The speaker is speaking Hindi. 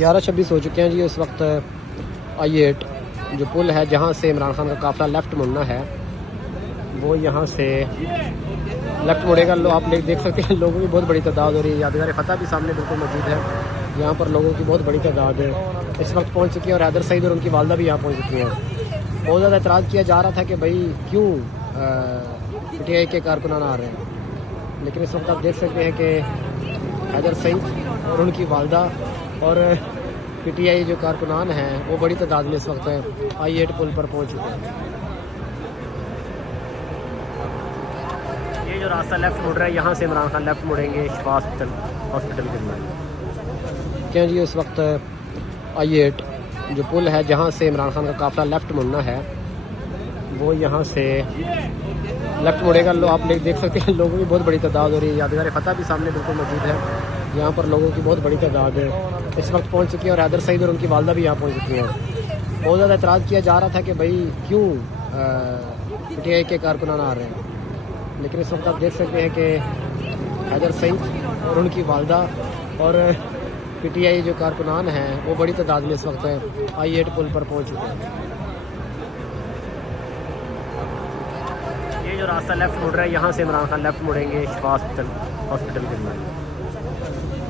11:26 हो चुके हैं जी। इस वक्त I-8 जो पुल है जहाँ से इमरान खान का काफ़िला लेफ़्ट मुड़ना है, वो यहाँ से लेफ़्ट मुड़ेगा। आप देख सकते हैं लोगों की बहुत बड़ी तादाद हो रही है। यादगार फतह भी सामने बिल्कुल मौजूद है। यहाँ पर लोगों की बहुत बड़ी तादाद इस वक्त पहुँच चुकी है और हैदर सईद और उनकी वालदा भी यहाँ पहुँच चुकी हैं। बहुत ज़्यादा एतराज़ किया जा रहा था कि भाई क्यों PTI के कारकुनान आ रहे हैं, लेकिन इस वक्त आप देख सकते हैं कि हैदर सईद और उनकी वालदा और PTI जो कारकुनान हैं वो बड़ी तादाद में इस वक्त I-8 पुल पर पहुंच चुके हैं। ये जो रास्ता लेफ़्ट मुड़ रहा है, यहाँ से इमरान खान लेफ़्ट मुड़ेंगे शिफा हॉस्पिटल के लिए। क्या जी इस वक्त I-8 जो पुल है जहाँ से इमरान खान का काफ़िला लेफ़्ट मुड़ना है, वो यहाँ से लेफ़्ट मुड़ेगा। आप देख सकते हैं लोगों की बहुत बड़ी तादाद हो रही है। यादगार फतह भी सामने बिल्कुल मौजूद है। यहाँ पर लोगों की बहुत बड़ी तादाद इस वक्त पहुँच चुकी है और हैदर सईद और उनकी वालदा भी यहाँ पहुँच चुकी हैं। बहुत ज़्यादा एतराज़ किया जा रहा था कि भाई क्यों PTI के कारकुनान आ रहे हैं, लेकिन इस वक्त आप देख सकते हैं कि हैदर सईद और उनकी वालदा और PTI जो कारकुनान हैं वो बड़ी तादाद में इस वक्त I-8 पुल पर पहुँच चुके हैं। ये जो रास्ता लेफ़्ट मुड़ रहा है, यहाँ से इमरान खान लेफ़्ट मुड़ेंगे शिफा हॉस्पिटल के लिए।